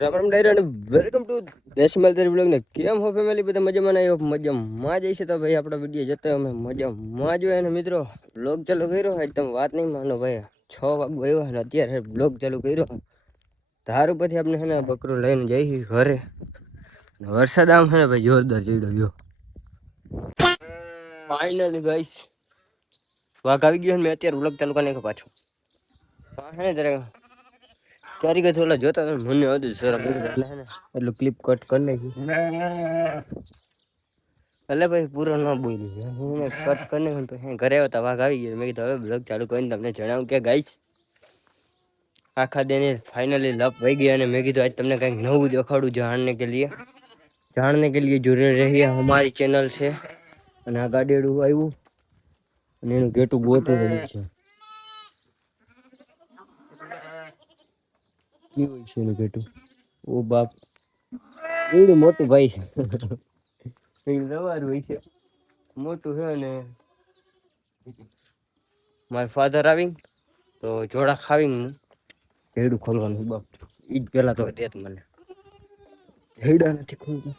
રામ રામ ડાયરા અને welcome to દેશમાલ તેરી blog ને કેમ હો ફેમિલી બધા મજામાં આવ્યો મજામાં જઈશે તો ભાઈ આપણા વિડીયો જોતા અમે મજામાં જોઈએ અને મિત્રો બ્લોગ ચાલુ કર્યો હોય તમે વાત નહીં માનો ભાઈ 6 વાગ ગયો અને અત્યારે બ્લોગ ચાલુ કર્યો ધાર ઉપરથી આપણે છે ને બકરો લઈને જઈ ઘરે વરસાદ આમ છે ને ભાઈ જોરદાર ચડ્યો ગયો ફાઇનલી ગાઈસ વાઘ આવી ગયો ને મેં અત્યારે બ્લોગ ચાલુ કરી નાખ્યો પાછો હા છે ને જરા તારી કે થોડા જોતા મને હતું સર એટલે હે ને એટલું ક્લિપ કટ કરી નાખી એટલે ભાઈ પૂરો ન બોલી હું કટ કરી નાખ્યું પછી ઘરે આવ્યો વાઘ આવી ગયો મેં કીધું હવે બ્લોગ ચાલુ કરીને તમને જણાવું કે ગાઈસ આખા દેને ફાઇનલી લપ વહી ગયા અને મેં કીધું આજ તમને કંઈક નવું દેખાડું जानने के लिए जुड़े रहिए हमारी चैनल से અને આ ગાડીડું આવ્યું અને એનું ગેટું બોતું રહ્યું છે કેવું છે એનું ગેટું ઓ બાપ એવડું મોટું ભાઈ છે સવારું હોય છે મોટું છે અને મારા ફાધર આવી તો જોડા ખાવી હેડું ખોલવાનું બાપ ઈ જ પેલા તો દેત મને હેડા નથી ખોલતા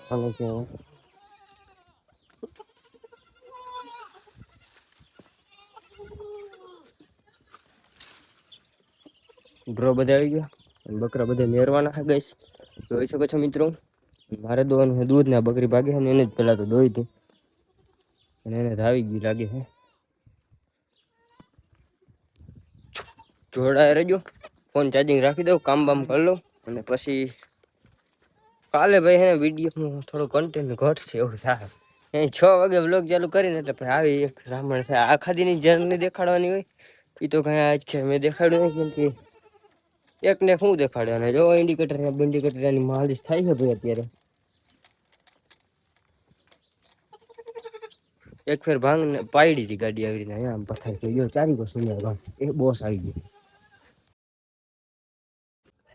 હાલો કે બ્રો બધા આવી ગયા અને બકરા બધા મેરવાના છે ગઈશ જોઈ શકો છો મિત્રો મારે દોવાનું છે દૂધ ને આ બકરી ભાગે છે ને એને જ પેલા તો દોઈ હતી અને એને ધાવી ગઈ લાગે છે જોડાય રહેજો ફોન ચાર્જિંગ રાખી દઉં કામ બામ કરી લઉં અને પછી કાલે ભાઈ હે ને વિડીયોમાં થોડો કન્ટેન્ટ ઘટશે એવું થાય અહીં 6 વાગે વ્લોગ ચાલુ કરીને એટલે પછી આવી એક રામણ છે આખા દીની જર્ની દેખાડવાની હોય એ તો કઈ આજ છે મેં દેખાડ્યું નહીં કેમ કે એકને શું દેખાડે અને જો ઇન્ડિકેટર ને ઇન્ડિકેટર ની માલિશ થાય છે ભાઈ અત્યારે એક ફેર ભાંગ ને પાડી હતી ગાડી આવી રીતે આમ પથાર થઈ ગયો ચારી કો સુન્યા એ બોસ આવી ગયો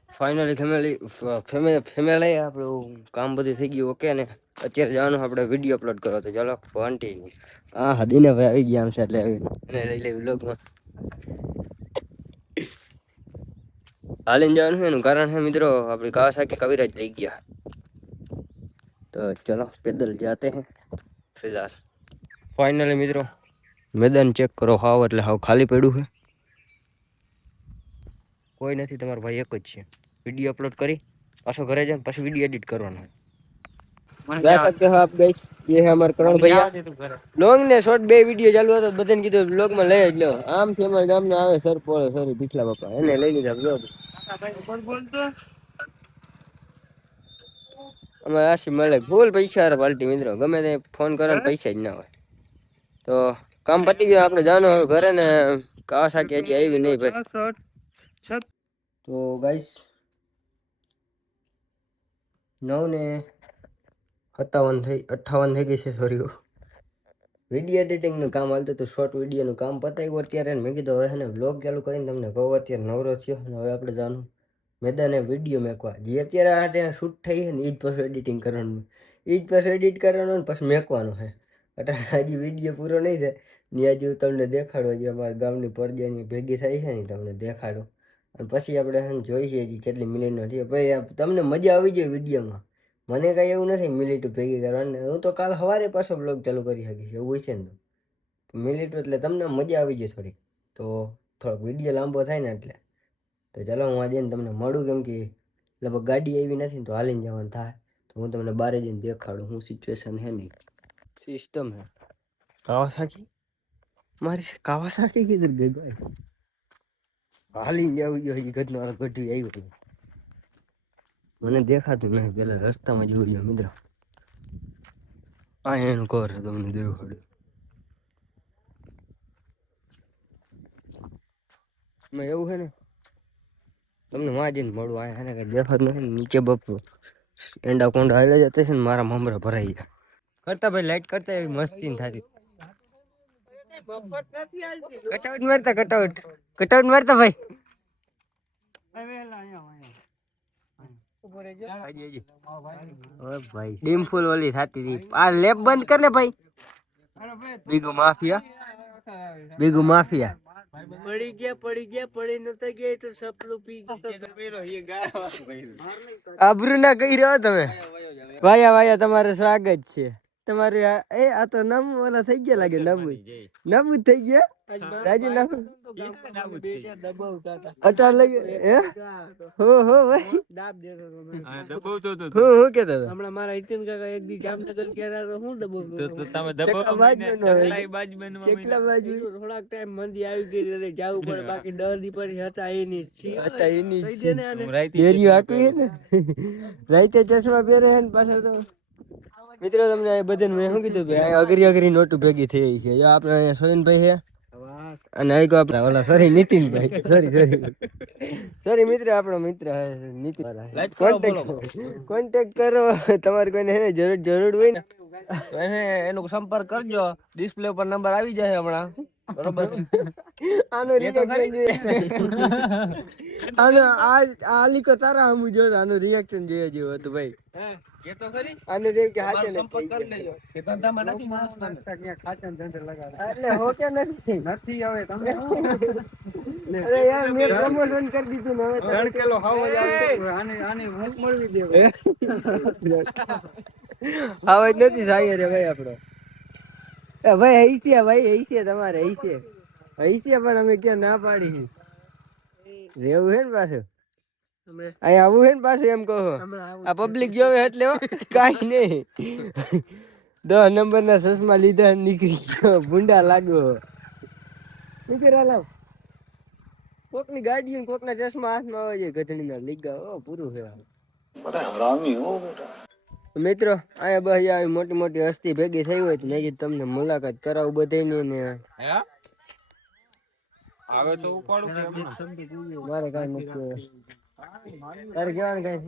ફાઇનલી ફેમિલી આપણું કામ બધું થઈ ગયું ઓકે ને અત્યારે જવાનું આપણે વિડીયો અપલોડ કરો તો ચાલો કન્ટિન્યુ હા દીને ભાઈ આવી ગયા આમ છે એટલે એને લઈ લે વ્લોગમાં હાલીને જવાનું છે એનું કારણ છે મિત્રો આપણી કાવાસાકી કવિરાજ લઈ ગયા તો ચલો પેદલ જાતે हैं फिलहाल ફાઇનલી મિત્રો મેદાન ચેક કરો હાવ એટલે હાવ ખાલી પડ્યું છે કોઈ નથી તમારો ભાઈ એક જ છે वीडियो अपलोड करी पाछो घरे जाए पाछो वीडियो एडिट करवाना देख सकते हो आप गाइस ये है हमारे करण भैया लॉन्ग ने शॉर्ट बे वीडियो चालू હતો બધાને કીધું બ્લોગ માં લઈ જ લો આમ થી અમારા ગામ ના આવે સર પોળે સર પીછલા બાપા એને લઈ લીધા બ્લોગ કોણ બોલતો અમે આશી મળે ફૂલ પૈસા પાર્ટી મિત્રો ગમે તે ફોન કરે ને પૈસા જ ના હોય તો કામ પતી ગયું આપણે જાનો ઘરે ને કાવાસાકી હજી આવી નહીં ભાઈ તો ગાઈસ 9 ને 57 થઈ 58 થઈ ગઈ છે સોરી વિડીયો એડિટિંગનું કામ હાલતું હતું શોર્ટ વિડીયોનું કામ પતાવ્યું અત્યારે મેં કીધું હવે ને વ્લોગ ચાલુ કરીને તમને કહું અત્યારે નવરો થયો અને હવે આપણે જાણું મેદાને વિડીયો મેકવા જે અત્યારે આ ત્યાં શૂટ થઈ છે ને એ જ પાછું એડિટિંગ કરવાનું એ જ પાછું એડિટ કરવાનું ને પછી મેકવાનું છે અત્યારે હજી વિડીયો પૂરો નહીં થાય ને હજી હું તમને દેખાડો હજી અમારા ગામની પડજાની ભેગી થઈ છે ને તમને દેખાડો અને પછી આપણે જોઈશું હજી કેટલી મિનિટનો થયો ભાઈ તમને મજા આવી જાય વિડીયોમાં મને કાંઈ એવું નથી મિનિટ ભેગી કરવાની હું તો કાલ સવારે પાછો બ્લોગ ચાલુ કરી શકીશ એવું હોય છે ને તો મિનિટ એટલે તમને મજા આવી જાય થોડીક તો થોડોક વિડીયો લાંબો થાય ને એટલે તો ચાલો હું આજે તમને મળું કેમ કે લગભગ ગાડી આવી નથી તો હાલીને જવાનું થાય તો હું તમને બારે જઈને દેખાડું હું સિચ્યુએશન હે નહીં સિસ્ટમ હે કાવાસાકી મારી કાવાસાકી કીધું ગઈ ભાઈ હાલીને આવી ગયો ગઢનો ગઢવી આવ્યું મને દેખાતું નહીં પેલા રસ્તામાં જોઈ લો મિત્રો આ એનું ઘર તમને દેખાડ્યું મેં એવું છે ને તમને માં જઈને મળું આ એને કઈ દેખાતું નથી નીચે બપો એંડા કોંડા હાલે જતા છે ને મારા મમરા ભરાઈ ગયા કરતા ભાઈ લાઈટ કરતા એવી મસ્તી થતી કટઆઉટ મારતા કટઆઉટ મારતા ભાઈ ભાઈ ડીમ ફૂલ ઓલી થતી હતી આ લેપ બંધ કર લે ભાઈ બીગુ માફિયા પડી નતા ગયા તો સપનું પી આબરૂ ના કહી રહ્યો તમે વાયા તમારું સ્વાગત છે તમારે આ તો નમ ઓલા થઈ ગયા લાગે નબૂદ થઈ ગયા રાજુ અટાર લાગે હો ભાઈ હું કેતો હમણાં મારા હિતેન કાકા એક દી જામનગર ગયા તો હું થોડાક ટાઈમ મંદી આવી ગઈ એટલે જવું પડે બાકી 10 દી પછી હતા એની રાતે ચશ્મા પહેરે હે ને પાછળ તો મિત્રો તમને બધાને મેં શું કીધું ભાઈ અઘરી નોટો ભેગી થઈ છે જો આપણે અહીંયા સોયનભાઈ છે અને એક આપણે ઓલા સોરી નીતિનભાઈ સોરી મિત્ર આપણો મિત્ર નીતિન કોન્ટેક્ટ કરો તમારે કોઈને એને જરૂર હોય ને એને એનો સંપર્ક કરજો ડિસ્પ્લે ઉપર નંબર આવી જાય હમણાં બરોબર આનો આનો આ લીકો તારા હમુ જો આનું રિએક્શન જોઈએ જેવું હતું ભાઈ કે તો ખરી આને જેમ કે હાથે સંપર્ક કરી લેજો કે ધંધામાં નથી માણસ ના ખાચન ધંધે લગાડે એટલે હો કે નથી હવે તમે અરે યાર મેં પ્રમોશન કરી દીધું ને હવે 3 કિલો ખાવા જ આવે આને ભૂખ મળવી દે આવાજ નથી સાયર રે ભાઈ આપણો એ ભાઈ હૈસિયા તમારે હૈસિયા પણ અમે ક્યાં ના પાડી રેવું હે ને પાછું અહીંયા આવું હે ને પાછું એમ કહો આ પબ્લિક જોવે એટલે કાઈ નહીં 10 નંબરના ચશ્મા લીધા નીકળી ગયો ભૂંડા લાગો નીકળા લાવ કોકની ગાડી કોકના ચશ્મા હાથમાં આવે છે ગધડીના લીગા ઓ પૂરું છે હરામી હો બેટા મિત્રો અહીંયા બસ આવી મોટી મોટી હસ્તી ભેગી થઈ હોય તો મેં કીધું તમને મુલાકાત કરાવું બધાની ને આવે તો ઉપાડું મારે કાઈ નથી તારે કેવાનું કઈ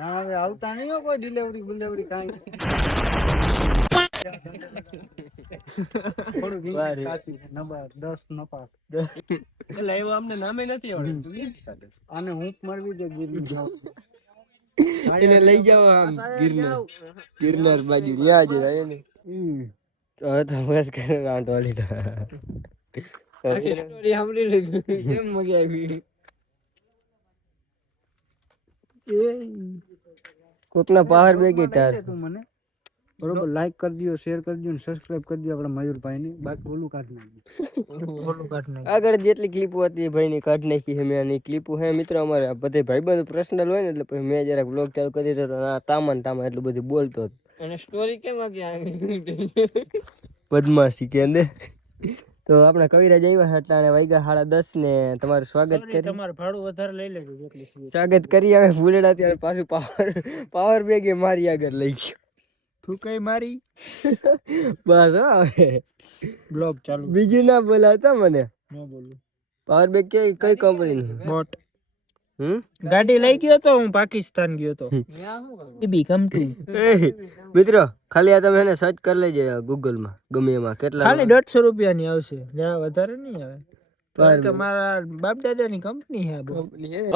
ના હવે આવતા નહીં હો કોઈ ડિલિવરી કાઈ નંબર 10 ન પાસ એટલે એવું અમને નામે નથી આવડતું આને હૂંફ મારવી દે એને લઈ જાવ આમ ગિરનાર બાજુ ન્યા જ રહે ને હવે તો બસ કરે આંટો લીધા સ્ટોરી સાંભળી લીધી કેમ મજા આવી કોકના પાવર બેગી તાર તું મને બરોબર લાઈક કરી દિયો શેર કરી દિયો ને સબસ્ક્રાઇબ કરી દિયો આપડા મયુરભાઈ ની બાકી ઓલું કાઢી નાખી આગળ જેટલી ક્લિપો હતી ભાઈ ની કાઢી નાખી છે મેં આની ક્લિપો હે મિત્રો અમારે બધે ભાઈબંધ પર્સનલ હોય ને એટલે પછી મેં જરાક બ્લોગ ચાલુ કરી દીધો તો તામન એટલું બધું બોલતો હતો અને સ્ટોરી કેમ આવી બદમાશી કે ને તો આપણે કવિરાજ આવ્યા હતા અને વાગ્યા 10:30 ને તમારું સ્વાગત કરી તમારું ભાડું વધારે લઈ લેજો જેટલી સ્વાગત કરી આવે ભૂલેડા ત્યારે પાછું પાવર બેગ મારી આગળ લઈ ગયો તું કઈ મારી બસ હવે બ્લોગ ચાલુ બીજું ના બોલાવતા મને ન બોલું પાવર બેગ કઈ કંપની બોટ ગાડી લઈ ગયો તો હું પાકિસ્તાન ગયો તો બી કંપની મિત્રો ખાલી આ તમે એને સર્ચ કરી લેજો ગૂગલ માં ગમે એમાં કેટલા ખાલી 150 રૂપિયાની આવશે જ્યાં વધારે નહીં આવે કારણ કે મારા બાપ દાદા ની કંપની હે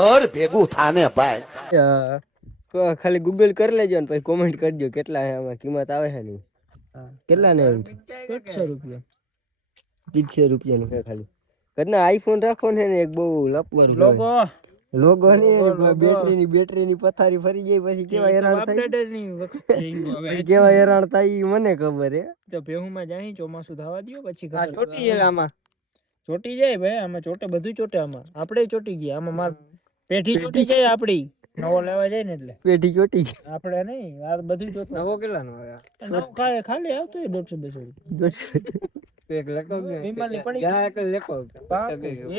ઓર ભેગું થાને ભાઈ ખાલી ગૂગલ કરી લેજો ને પછી કોમેન્ટ કરજો કેટલા હે આમાં કિંમત આવે છે ની કેટલા ને 150 રૂપિયા 150 રૂપિયાનું છે ખાલી કદના આઈફોન રાખો ને એક બહુ લપવર લોગો ની બેટરી ની પથારી ફરી જાય પછી કેવા હેરાન થાય મને ખબર હે તો ભેહું માં જાય ચોમાસું ધાવા દયો પછી ચોટી જાય આમાં ચોટી જાય ભાઈ આમાં ચોટે બધું ચોટે આમાં આપણે ચોટી ગયા આમાં માર પેઠી ચોટી જાય આપડી નવો લેવા જાય ને એટલે પેઠી ચોટી આપણે નહીં આ બધું ચોટે નવો કેટલાનો આવે ખાલી આવતો 150 એક લેકો વિમાની પડી ગયા એક લેકો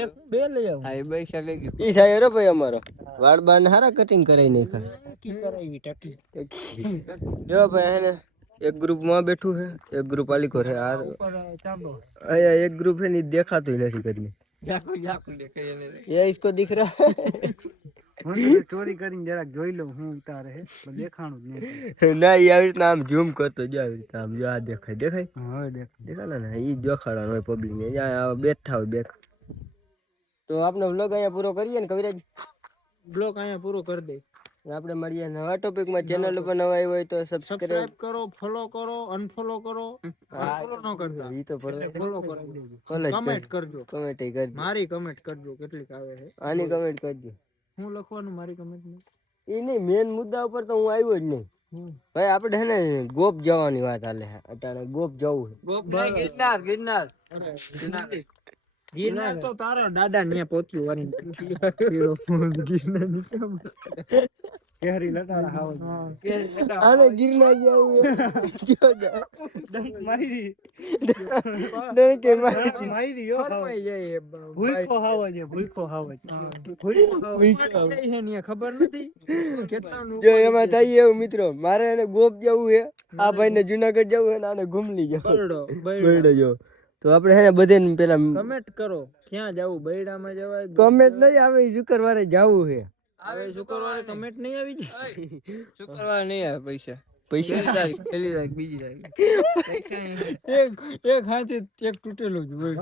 એક બે લઈ આવ આ બે શાલે ઈ સાયરો ભાઈ અમારો વાળ બાર હારા કટિંગ કરાઈ નાખા કી કરાવી ટકી જો ભાઈ હે ને એક ગ્રુપ માં બેઠું છે એક ગ્રુપ આલીકો છે આ આયા એક ગ્રુપ है नहीं देखाતું નથી કદી જાકો દેખાય ને ये इसको दिख रहा है હું ચોરી કરીને જરાક જોઈ લઉં હું ઉતારે હે પણ દેખાણું જ નહીં ના ઈ આવી રીતના આમ ઝૂમ કરતો જો આવી રીતના આમ જો આ દેખાય હા દેખાય ને ઈ જોખાડવાનું હોય પબ્લિક ને અહીંયા બેઠા હોય બેઠા તો આપનો વ્લોગ અહીંયા પૂરો કરીએ ને કવિરાજ બ્લોગ અહીંયા પૂરો કરી દે આપણે મળીએ નવા ટોપિક માં. ચેનલ ઉપર નવા આવ્યો હોય તો સબસ્ક્રાઇબ કરો, ફોલો કરો, અનફોલો કરો. અનફોલો ન કરતા, ઈ તો ફોલો કરો, કમેન્ટ કરજો, મારી કમેન્ટ કરજો કેટલીક આવે છે. આની કમેન્ટ કરજો. હું લખવાનું મારી કમેન્ટ માં એ નહીં, મેન મુદ્દા ઉપર તો હું આવ્યો જ નહીં. ભાઈ આપણે હે ને ગોપ જવાની વાત હાલે અત્યારે. ગોપ જવું ગિરનાર ગિરનાર ગિરનાર તો તારા દાદા ને પોત્યું વારી ગિરનાર કેરી લટાડા ખાવા આને ગિરનાર જવું ડંક મારી ડંક મારી મારી યો ફરવાઈ જાય ભૂખો ખાવા છે ભૂખો ખાવા છે ખબર નથી કેટલાનું જો એમાં થાય એવું મિત્રો, મારે એને ગોપ જવું છે, આ ભાઈ ને જુનાગઢ જવું છે ને આને ઘુમલી જવું બરડો જો. તો આપણે હે ને બધે પેલા કમેન્ટ કરો ક્યાં જવું, બૈડામાં જવાય. કમેન્ટ નહીં આવે, શુક્રવારે જવું છે. હવે શુક્રવારે કમેન્ટ નહીં આવી શુક્રવારે નહીં આવે પૈસા. પૈસા પેલી તારીખ બીજી તારીખ એક હાથે એક તૂટેલું જ હોય.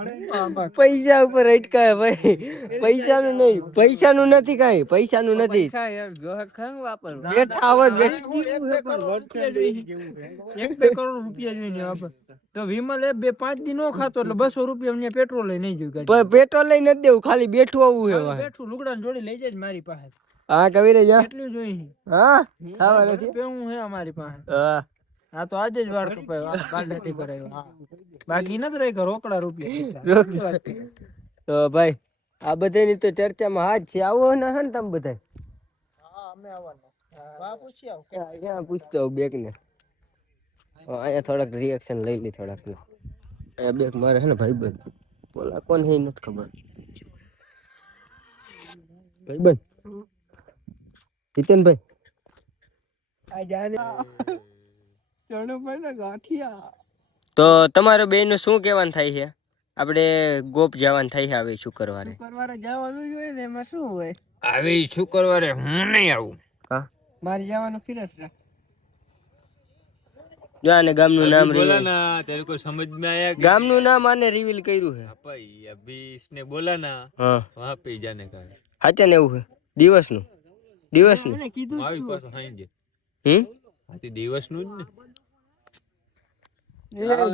પૈસા ઉપર અટકાય ભાઈ. પૈસાનું નહીં, પૈસાનું નથી કાંઈ, પૈસાનું નથી. બેઠા આવડ એક 2 કરોડ રૂપિયા જોઈને વાપર. તો વિમલ એ 5 દી નો ખાતો એટલે 200 રૂપિયા પેટ્રોલ લઈ નહીં જોયું. પેટ્રોલ લઈ નથી દેવું, ખાલી બેઠું આવવું છે. બેઠું લુગડા જોડી લઈ જાય મારી પાસે. હા કવિરે જા કેટલું જોઈ. હા ખાવા નથી પેવું હે અમારી પાસે. હા હા તો આજે જ વાળ કપાયો, બાલ નથી કરાયો. હા બાકી નથી રહી રોકડા રૂપિયા. તો ભાઈ આ બધાની તો ચર્ચામાં હાથ છે. આવો ને હે ને તમે બધા? હા અમે આવવાના. પૂછી આવ અહીંયા પૂછતો આવું બેગ ને. અહીંયા થોડાક રિએક્શન લઈ લી થોડાક. અહીંયા બેગ મારે હે ને ભાઈબંધ બોલા કોણ હે નથી ખબર. ભાઈબંધ જીતનભાઈ આ જાને ચણોભાઈ ના ગાંઠિયા. તો તમારે બેન શું કહેવાનું થાય છે? આપણે ગોપ જવાનું થાય છે હવે શુક્રવારે. શુક્રવારે જવાનું જોઈએ ને, એમાં શું હોય? હવે શુક્રવારે હું નહીં આવું. હા મારે જવાનું ફિરસ ના. જો આને ગામનું નામ બોલા ના, તેરે કો સમજ में आया? ગામનું નામ આને રિવીલ કર્યું છે ભાઈ. અભી इसने बोला ना हां वहां पे जाने का है. હાચે ને એવું છે દિવસનું. દિવસનું એને કીધું મારી પાસે હાંજે. આથી દિવસનું જ ને.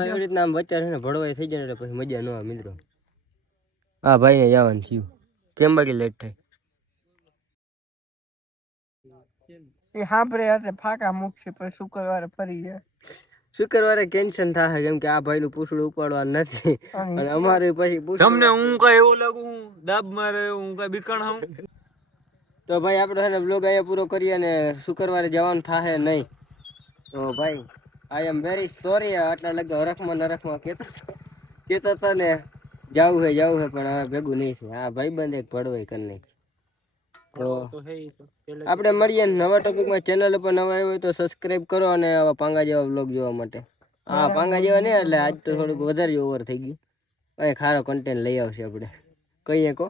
એવી રીતના આમ વચ્ચે છે ને ભડવાઈ થઈ જાય એટલે પછી મજા ન આવે મિત્રો. હા ભાઈ ને જવાનું થયું. કેમ બાકી લેટ થાય? એ હાંભળે એટલે ફાકા મૂકશે પણ શુક્રવારે ફરી જાય. શુક્રવારે કેન્સલ થાય કેમ કે આ ભાઈ નું પૂછડું ઉપાડવા નથી અને અમારે પછી તમને હું કઈ એવું લાગુ દાબ મારે હું કઈ બીકણ હું. તો ભાઈ આપણે છે ને બ્લોગ અહીંયા પૂરો કરીએ અને શુક્રવારે જવાનું થાય નહીં. તો ભાઈ આઈ એમ વેરી સોરી. આટલા લગે હરખમાં નરખમાં કેતો હતો ને જવું છે પણ હવે ભેગું નહીં છે. હા ભાઈ બંધ એક ભડવાઈ કરી નહીં. તો આપણે મળીએ નવા ટોપિકમાં. ચેનલ ઉપર નવા આવ્યો હોય તો સબસ્ક્રાઇબ કરો અને આવા પાંગા જેવા બ્લોગ જોવા માટે. હા પાંગા જેવા નહીં એટલે આજ તો થોડુંક વધારે ઓવર થઈ ગયું. અહીં ખારો કન્ટેન્ટ લઈ આવશે આપણે કહીએ કો.